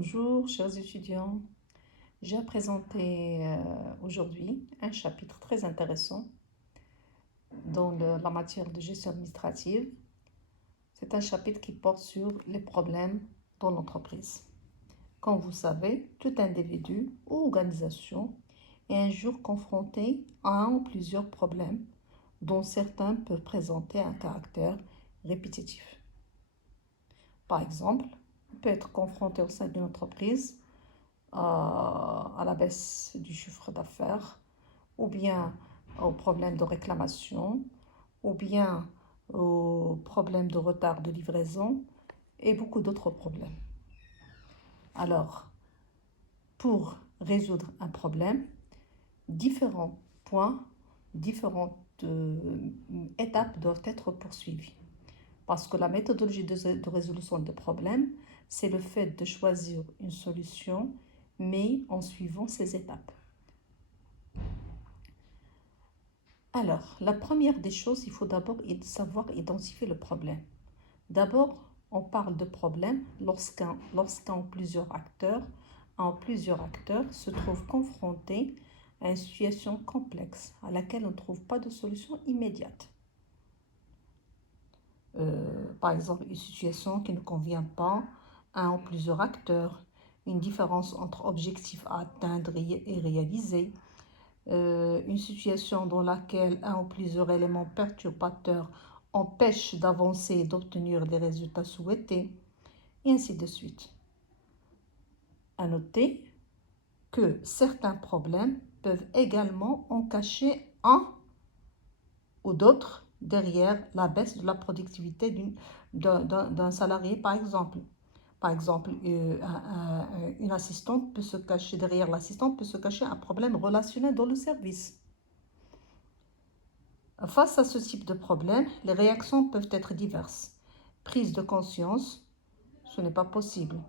Bonjour, chers étudiants. J'ai présenté aujourd'hui un chapitre très intéressant dans la matière de gestion administrative. C'est un chapitre qui porte sur les problèmes dans l'entreprise. Comme vous savez, tout individu ou organisation est un jour confronté à un ou plusieurs problèmes dont certains peuvent présenter un caractère répétitif. Par exemple, on peut être confronté au sein d'une entreprise à la baisse du chiffre d'affaires, ou bien aux problèmes de réclamation, ou bien aux problèmes de retard de livraison et beaucoup d'autres problèmes. Alors, pour résoudre un problème, différents points, différentes étapes doivent être poursuivies. Parce que la méthodologie de résolution de problèmes, c'est le fait de choisir une solution, mais en suivant ces étapes. Alors, la première des choses, il faut d'abord savoir identifier le problème. D'abord, on parle de problème lorsqu'un ou plusieurs acteurs se trouvent confrontés à une situation complexe à laquelle on ne trouve pas de solution immédiate. Par exemple, une situation qui ne convient pas à un ou plusieurs acteurs, une différence entre objectifs à atteindre et réaliser, une situation dans laquelle un ou plusieurs éléments perturbateurs empêchent d'avancer et d'obtenir des résultats souhaités, et ainsi de suite. À noter que certains problèmes peuvent également en cacher un ou d'autres derrière la baisse de la productivité d'un salarié, par exemple. Par exemple, une assistante peut se cacher, derrière l'assistante peut se cacher un problème relationnel dans le service. Face à ce type de problème, les réactions peuvent être diverses. Prise de conscience, ce n'est pas possible.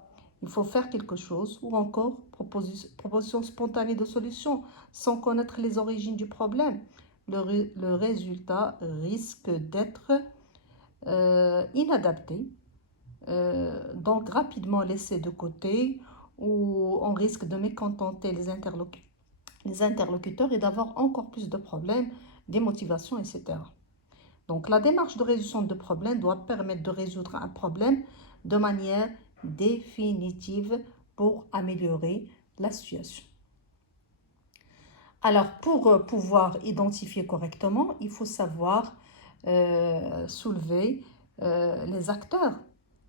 Il faut faire quelque chose, ou encore proposition spontanée de solution sans connaître les origines du problème. Le résultat risque d'être inadapté, donc rapidement laissé de côté, ou on risque de mécontenter les interlocuteurs et d'avoir encore plus de problèmes, démotivation, etc. Donc la démarche de résolution de problème doit permettre de résoudre un problème de manière définitive pour améliorer la situation. Alors, pour pouvoir identifier correctement, il faut savoir soulever les acteurs,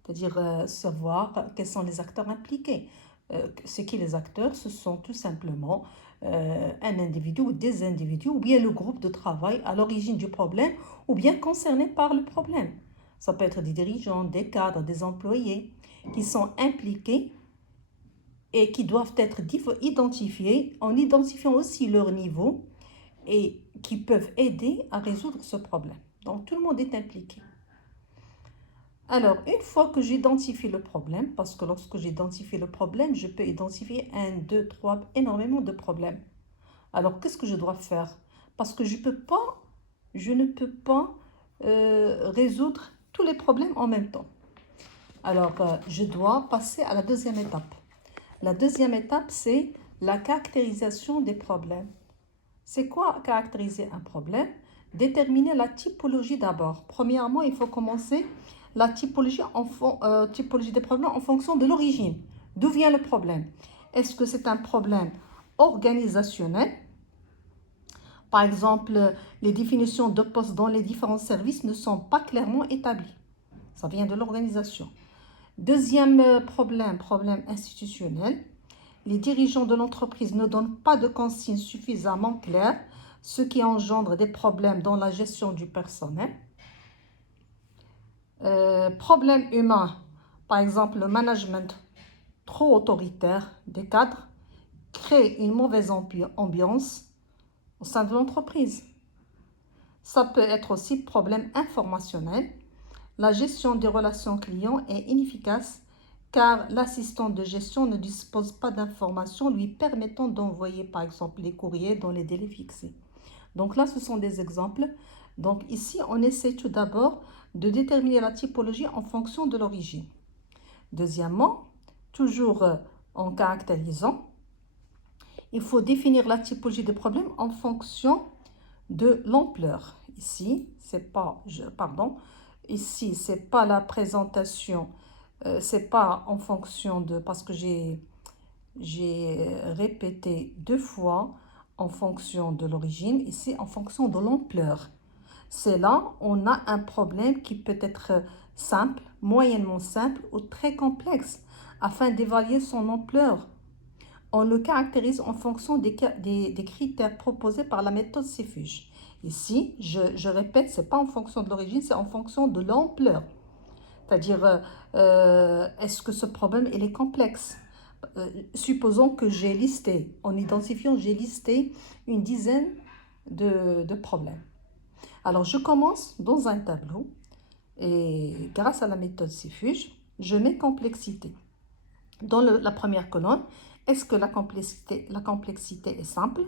c'est-à-dire savoir quels sont les acteurs impliqués. C'est qui les acteurs? Ce sont tout simplement un individu ou des individus, ou bien le groupe de travail à l'origine du problème, ou bien concernés par le problème. Ça peut être des dirigeants, des cadres, des employés qui sont impliqués et qui doivent être identifiés en identifiant aussi leur niveau et qui peuvent aider à résoudre ce problème. Donc tout le monde est impliqué. Alors, une fois que j'identifie le problème, parce que lorsque j'identifie le problème, je peux identifier 1, 2, 3, énormément de problèmes. Alors, qu'est-ce que je dois faire? Parce que je ne peux pas résoudre tous les problèmes en même temps. Alors, je dois passer à la deuxième étape. La deuxième étape, c'est la caractérisation des problèmes. C'est quoi caractériser un problème? Déterminer la typologie d'abord. Premièrement, il faut commencer la typologie des problèmes en fonction de l'origine. D'où vient le problème? Est-ce que c'est un problème organisationnel? Par exemple, les définitions de postes dans les différents services ne sont pas clairement établies. Ça vient de l'organisation. Deuxième problème institutionnel. Les dirigeants de l'entreprise ne donnent pas de consignes suffisamment claires, ce qui engendre des problèmes dans la gestion du personnel. Problème humain, par exemple le management trop autoritaire des cadres crée une mauvaise ambiance au sein de l'entreprise. Ça peut être aussi problème informationnel. La gestion des relations clients est inefficace car l'assistant de gestion ne dispose pas d'informations lui permettant d'envoyer par exemple les courriers dans les délais fixés. Donc là, ce sont des exemples. Donc ici, on essaie tout d'abord de déterminer la typologie en fonction de l'origine. Deuxièmement, toujours en caractérisant. Il faut définir la typologie des problèmes en fonction de l'ampleur. Ici, c'est pas, pardon, ici, c'est pas la présentation, c'est pas en fonction de, parce que j'ai répété 2 fois en fonction de l'origine, ici en fonction de l'ampleur. C'est là on a un problème qui peut être simple, moyennement simple ou très complexe. Afin d'évaluer son ampleur, on le caractérise en fonction des critères proposés par la méthode CEFUGE. Ici, je répète, ce n'est pas en fonction de l'origine, c'est en fonction de l'ampleur. C'est-à-dire, est-ce que ce problème il est complexe? Supposons que j'ai listé, en identifiant, j'ai listé une dizaine de problèmes. Alors, je commence dans un tableau et grâce à la méthode CEFUGE, je mets complexité. Dans la première colonne, est-ce que la complexité est simple,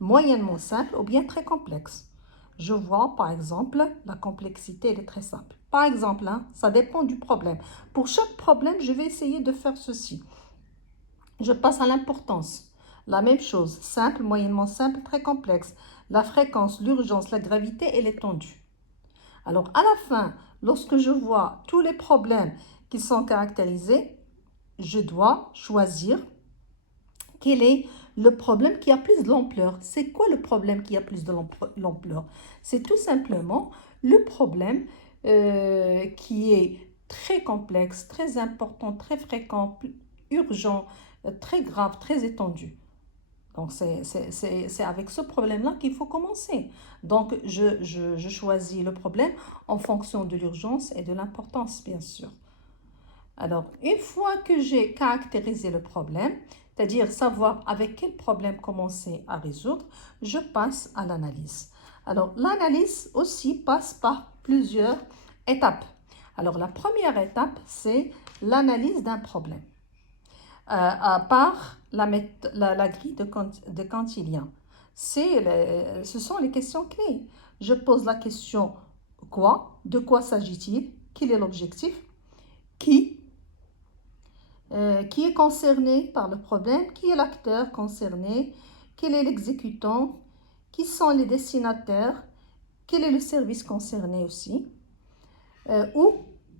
moyennement simple ou bien très complexe? Je vois, par exemple, la complexité elle est très simple. Par exemple, ça dépend du problème. Pour chaque problème, je vais essayer de faire ceci. Je passe à l'importance. La même chose, simple, moyennement simple, très complexe. La fréquence, l'urgence, la gravité et l'étendue. Alors, à la fin, lorsque je vois tous les problèmes qui sont caractérisés, je dois choisir quel est le problème qui a plus de l'ampleur. C'est quoi le problème qui a plus de l'ampleur? C'est tout simplement le problème qui est très complexe, très important, très fréquent, urgent, très grave, très étendu. Donc, c'est avec ce problème-là qu'il faut commencer. Donc, je choisis le problème en fonction de l'urgence et de l'importance, bien sûr. Alors, une fois que j'ai caractérisé le problème, c'est-à-dire savoir avec quel problème commencer à résoudre, je passe à l'analyse. Alors, l'analyse aussi passe par plusieurs étapes. Alors, la première étape, c'est l'analyse d'un problème par la grille de Cantilien. Ce sont les questions clés. Je pose la question quoi, de quoi s'agit-il, quel est l'objectif, qui est concerné par le problème, qui est l'acteur concerné, quel est l'exécutant, qui sont les destinataires, quel est le service concerné aussi,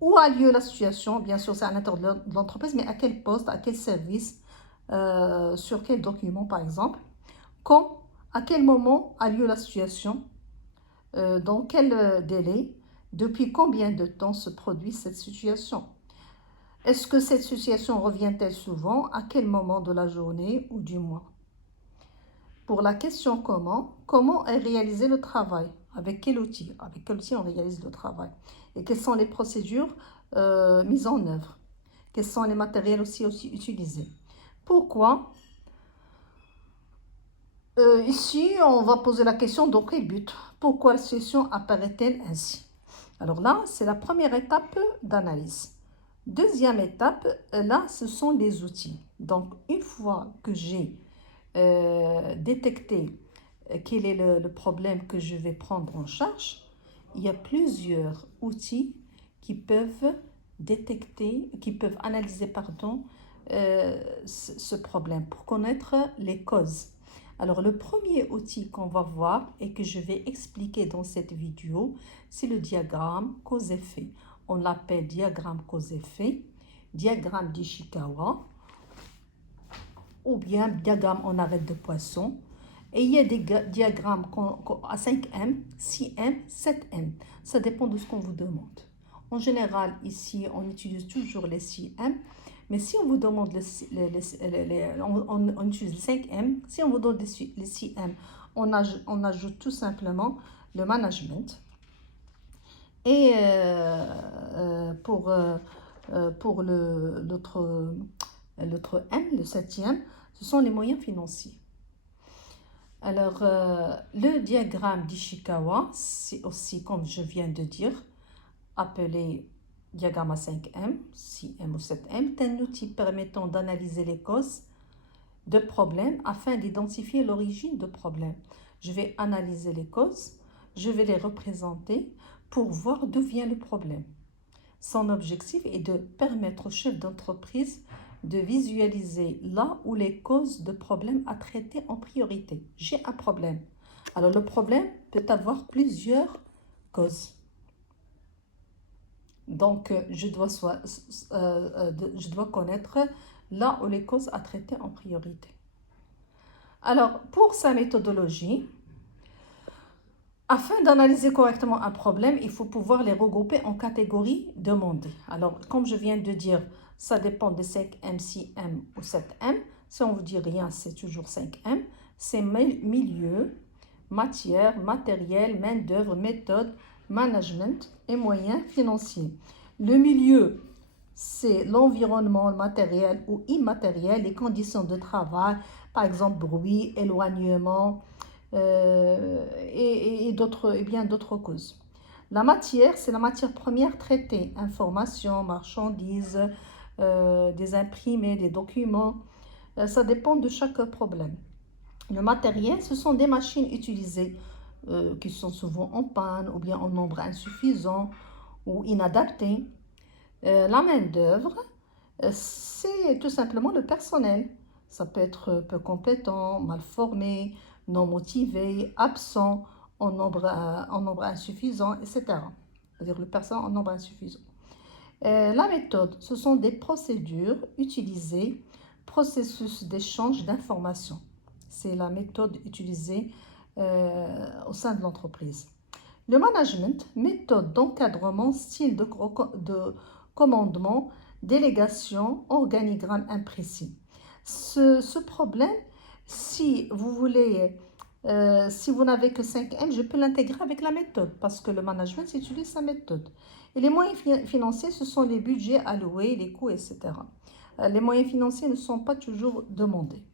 où a lieu la situation, bien sûr c'est à l'intérieur de l'entreprise, mais à quel poste, à quel service, sur quel document par exemple, quand, à quel moment a lieu la situation, dans quel délai, depuis combien de temps se produit cette situation. Est-ce que cette situation revient-elle souvent? À quel moment de la journée ou du mois? Pour la question comment est réalisé le travail? Avec quel outil? Avec quel outil on réalise le travail? Et quelles sont les procédures mises en œuvre? Quels sont les matériels aussi utilisés? Pourquoi? Ici, on va poser la question dans quel but? Pourquoi la situation apparaît-elle ainsi? Alors là, c'est la première étape d'analyse. Deuxième étape, là, ce sont les outils. Donc, une fois que j'ai détecté quel est le problème que je vais prendre en charge, il y a plusieurs outils qui peuvent détecter, qui peuvent analyser, pardon, ce problème pour connaître les causes. Alors, le premier outil qu'on va voir et que je vais expliquer dans cette vidéo, c'est le diagramme cause-effet. On l'appelle diagramme cause-effet, diagramme d'Ishikawa, ou bien diagramme en arête de poisson. Et il y a des diagrammes à 5M, 6M, 7M. Ça dépend de ce qu'on vous demande. En général, ici, on utilise toujours les 6M. Mais si on vous demande on utilise les 5M, si on vous donne les 6M, on ajoute tout simplement le management. Et pour l'autre M, le 7e, ce sont les moyens financiers. Alors, le diagramme d'Ishikawa, c'est aussi, comme je viens de dire, appelé diagramme à 5M, 6M ou 7M, est un outil permettant d'analyser les causes de problèmes afin d'identifier l'origine de problèmes. Je vais analyser les causes, je vais les représenter pour voir d'où vient le problème. Son objectif est de permettre au chef d'entreprise de visualiser là où les causes de problèmes à traiter en priorité. J'ai un problème. Alors, le problème peut avoir plusieurs causes. Donc, je dois connaître là où les causes à traiter en priorité. Alors, pour sa méthodologie, afin d'analyser correctement un problème, il faut pouvoir les regrouper en catégories demandées. Alors, comme je viens de dire, ça dépend des 5M, 6M ou 7M. Si on vous dit rien, c'est toujours 5M. C'est milieu, matière, matériel, main-d'œuvre, méthode, management et moyens financiers. Le milieu, c'est l'environnement matériel ou immatériel, les conditions de travail, par exemple bruit, éloignement et bien d'autres causes. La matière, c'est la matière première traitée, informations, marchandises, des imprimés, des documents. Ça dépend de chaque problème. Le matériel, ce sont des machines utilisées qui sont souvent en panne ou bien en nombre insuffisant ou inadapté. La main-d'œuvre, c'est tout simplement le personnel. Ça peut être peu compétent, mal formé, non motivé, absent, en nombre insuffisant, etc. C'est-à-dire le personnel en nombre insuffisant. La méthode, ce sont des procédures utilisées, processus d'échange d'informations. C'est la méthode utilisée au sein de l'entreprise. Le management, méthode d'encadrement, style de commandement, délégation, organigramme imprécis. Ce problème, si vous voulez, si vous n'avez que 5M, je peux l'intégrer avec la méthode parce que le management utilise sa méthode. Et les moyens financiers, ce sont les budgets alloués, les coûts, etc. Les moyens financiers ne sont pas toujours demandés.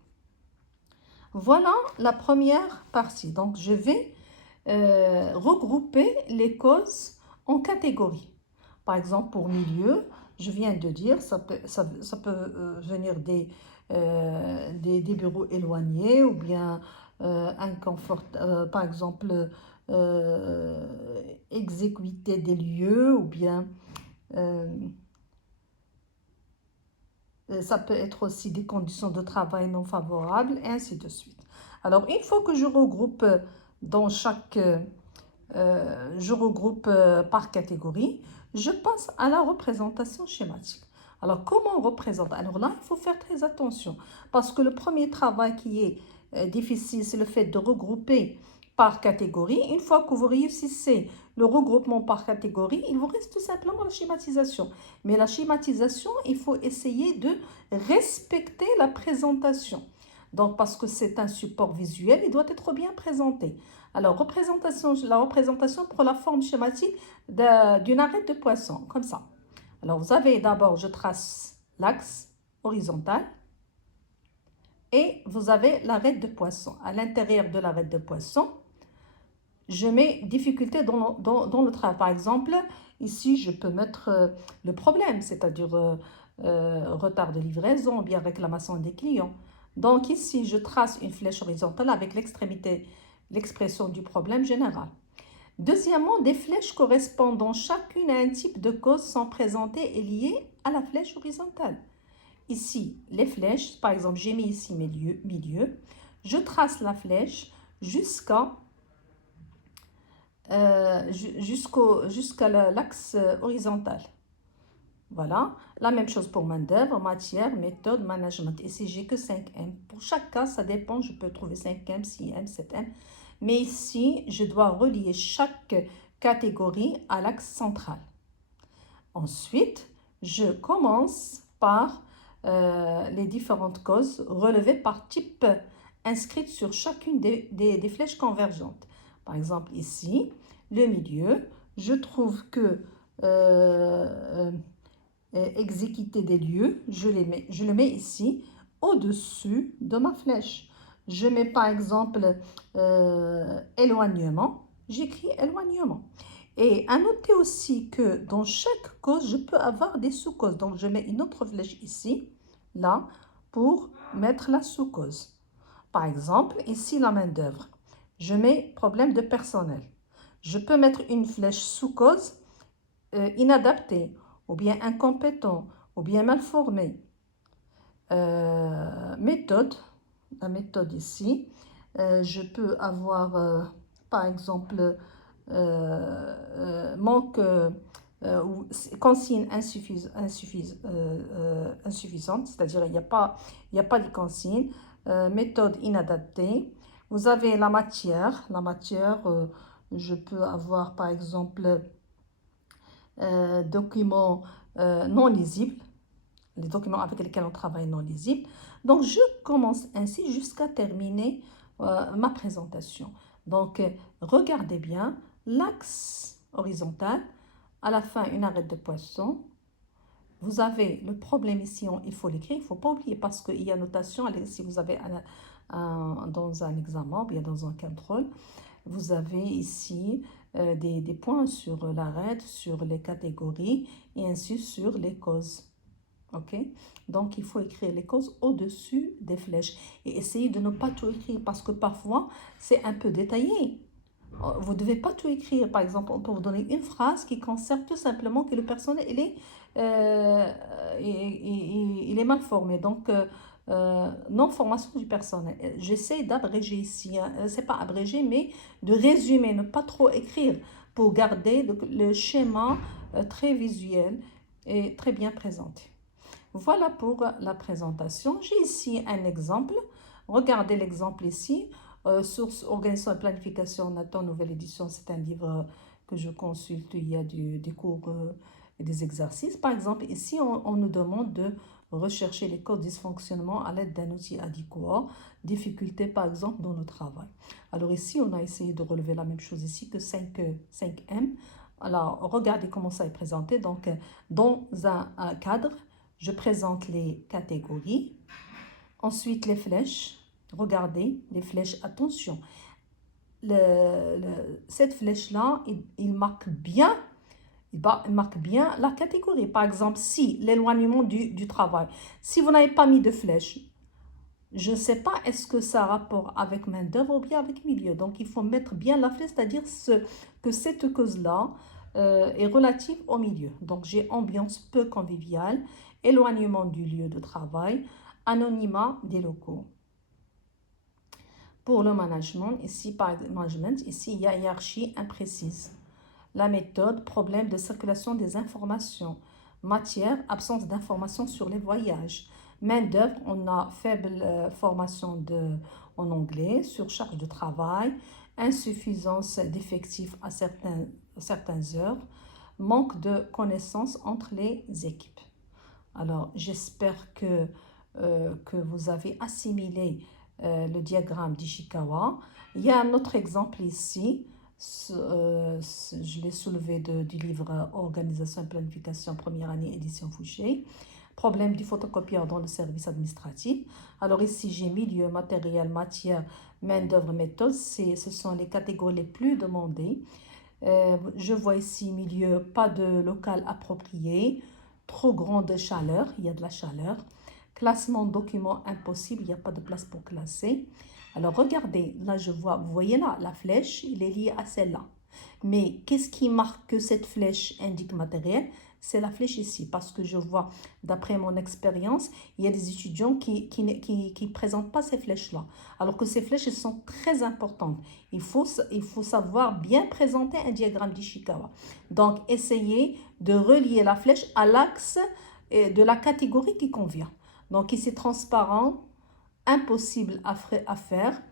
Voilà la première partie. Donc, je vais regrouper les causes en catégories. Par exemple, pour milieu, je viens de dire, ça peut venir des bureaux éloignés ou bien par exemple, exécuter des lieux ou bien ça peut être aussi des conditions de travail non favorables et ainsi de suite. Alors, une fois que je regroupe dans chaque par catégorie, je passe à la représentation schématique. Alors, comment on représente? Alors là, il faut faire très attention parce que le premier travail qui est difficile, c'est le fait de regrouper par catégorie. Une fois que vous réussissez le regroupement par catégorie, il vous reste tout simplement la schématisation. Mais la schématisation, il faut essayer de respecter la présentation. Donc, parce que c'est un support visuel, il doit être bien présenté. Alors, la représentation pour la forme schématique d'une arête de poisson, comme ça. Alors, vous avez d'abord, je trace l'axe horizontal et vous avez l'arête de poisson. À l'intérieur de l'arête de poisson, je mets difficulté dans le travail. Par exemple, ici, je peux mettre le problème, c'est-à-dire retard de livraison ou bien réclamation des clients. Donc ici, je trace une flèche horizontale avec l'expression du problème général. Deuxièmement, des flèches correspondant chacune à un type de cause sont présentées et liées à la flèche horizontale. Ici, les flèches, par exemple, j'ai mis ici milieu. Je trace la flèche jusqu'à l'axe horizontal. Voilà, la même chose pour main-d'œuvre, matière, méthode, management. Ici, j'ai que 5M. Pour chaque cas, ça dépend, je peux trouver 5M, 6M, 7M. Mais ici, je dois relier chaque catégorie à l'axe central. Ensuite, je commence par les différentes causes relevées par type inscrites sur chacune des flèches convergentes. Par exemple, ici, le milieu, je trouve que exécuter des lieux, je le mets ici au-dessus de ma flèche. Je mets par exemple éloignement, j'écris éloignement. Et à noter aussi que dans chaque cause, je peux avoir des sous-causes. Donc, je mets une autre flèche ici, là, pour mettre la sous-cause. Par exemple, ici, la main-d'œuvre. Je mets problème de personnel. Je peux mettre une flèche sous-cause inadaptée, ou bien incompétent, ou bien mal formé. Méthode, la méthode ici, je peux avoir, par exemple, manque ou consigne insuffisante, c'est-à-dire il y a pas de consigne, méthode inadaptée. Vous avez la matière, je peux avoir par exemple documents non lisibles, les documents avec lesquels on travaille non lisibles. Donc, je commence ainsi jusqu'à terminer ma présentation. Donc, regardez bien l'axe horizontal, à la fin, une arête de poisson. Vous avez le problème ici, il faut l'écrire, il ne faut pas oublier parce qu'il y a notation, si vous avez dans un examen ou bien dans un contrôle, vous avez ici des points sur l'arête, sur les catégories et ainsi sur les causes. OK? Donc, il faut écrire les causes au-dessus des flèches et essayer de ne pas tout écrire parce que parfois, c'est un peu détaillé. Vous ne devez pas tout écrire. Par exemple, on peut vous donner une phrase qui concerne tout simplement que le personnel euh, il est mal formé. Donc, non-formation du personnel. J'essaie d'abréger ici. Hein. C'est pas abrégé, mais de résumer, ne pas trop écrire pour garder le schéma très visuel et très bien présenté. Voilà pour la présentation. J'ai ici un exemple. Regardez l'exemple ici. Source, organisation et planification, Nathan, nouvelle édition. C'est un livre que je consulte. Il y a des cours et des exercices. Par exemple, ici, on nous demande de rechercher les causes de dysfonctionnement à l'aide d'un outil adéquat. Difficulté, par exemple, dans le travail. Alors ici, on a essayé de relever la même chose ici que 5M. Alors, regardez comment ça est présenté. Donc, dans un cadre, je présente les catégories. Ensuite, les flèches. Regardez, les flèches, attention. Cette flèche-là, il marque bien la catégorie. Par exemple, si l'éloignement du travail, si vous n'avez pas mis de flèche, je ne sais pas est-ce que ça a rapport avec main-d'œuvre ou bien avec milieu. Donc, il faut mettre bien la flèche, c'est-à-dire que cette cause-là est relative au milieu. Donc, j'ai ambiance peu conviviale, éloignement du lieu de travail, anonymat des locaux. Pour le management, ici, il y a hiérarchie imprécise. La méthode, problème de circulation des informations. Matière, absence d'informations sur les voyages. Main-d'œuvre, on a faible formation en anglais, surcharge de travail, insuffisance d'effectifs à certaines heures, manque de connaissances entre les équipes. Alors, j'espère que vous avez assimilé le diagramme d'Ishikawa. Il y a un autre exemple ici. Je l'ai soulevé du livre Organisation et planification première année édition Fouché. Problème du photocopieur dans le service administratif. Alors ici, j'ai milieu, matériel, matière, main-d'œuvre, méthode. Ce sont les catégories les plus demandées. Je vois ici milieu, pas de local approprié, trop grande chaleur, il y a de la chaleur. Classement document impossible, il n'y a pas de place pour classer. Alors regardez, là je vois, vous voyez là, la flèche, il est lié à celle-là. Mais qu'est-ce qui marque que cette flèche indique matériel? C'est la flèche ici, parce que je vois, d'après mon expérience, il y a des étudiants qui ne présentent pas ces flèches-là. Alors que ces flèches, elles sont très importantes. Il faut savoir bien présenter un diagramme d'Ishikawa. Donc, essayez de relier la flèche à l'axe de la catégorie qui convient. Donc, ici, transparent, impossible à faire.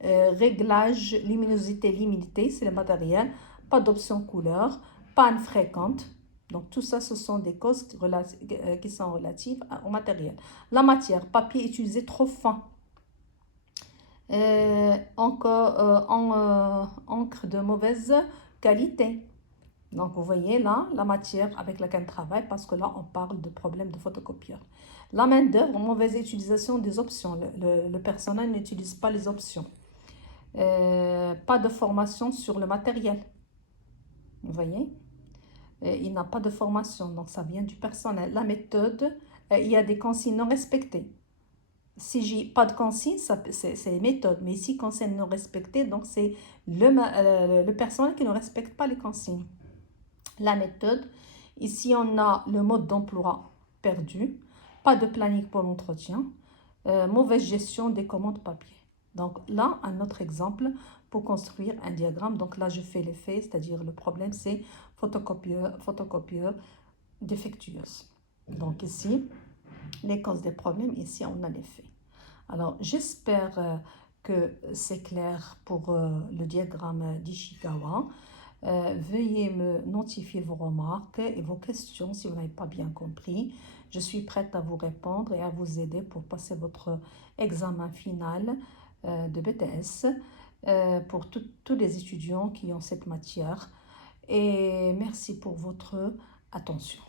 Réglage, luminosité limitée, c'est le matériel. Pas d'option couleur. Panne fréquente. Donc, tout ça, ce sont des causes qui sont relatives au matériel. La matière, papier utilisé trop fin. Encre de mauvaise qualité. Donc, vous voyez là, la matière avec laquelle on travaille, parce que là, on parle de problème de photocopieur. La main-d'œuvre, mauvaise utilisation des options. Le personnel n'utilise pas les options. Pas de formation sur le matériel. Vous voyez? Il n'a pas de formation, donc ça vient du personnel. La méthode, il y a des consignes non respectées. Si j'ai pas de consignes, c'est les méthodes. Mais ici, consignes non respectées, donc c'est le personnel qui ne respecte pas les consignes. La méthode, ici on a le mode d'emploi perdu, pas de planning pour l'entretien, mauvaise gestion des commandes papier. Donc là, un autre exemple pour construire un diagramme. Donc là, je fais les faits, c'est-à-dire le problème, c'est photocopieur défectueuse. Donc ici, les causes des problèmes, ici, on a les faits. Alors, j'espère que c'est clair pour le diagramme d'Ishikawa. Veuillez me notifier vos remarques et vos questions si vous n'avez pas bien compris. Je suis prête à vous répondre et à vous aider pour passer votre examen final de BTS pour tous les étudiants qui ont cette matière. Et merci pour votre attention.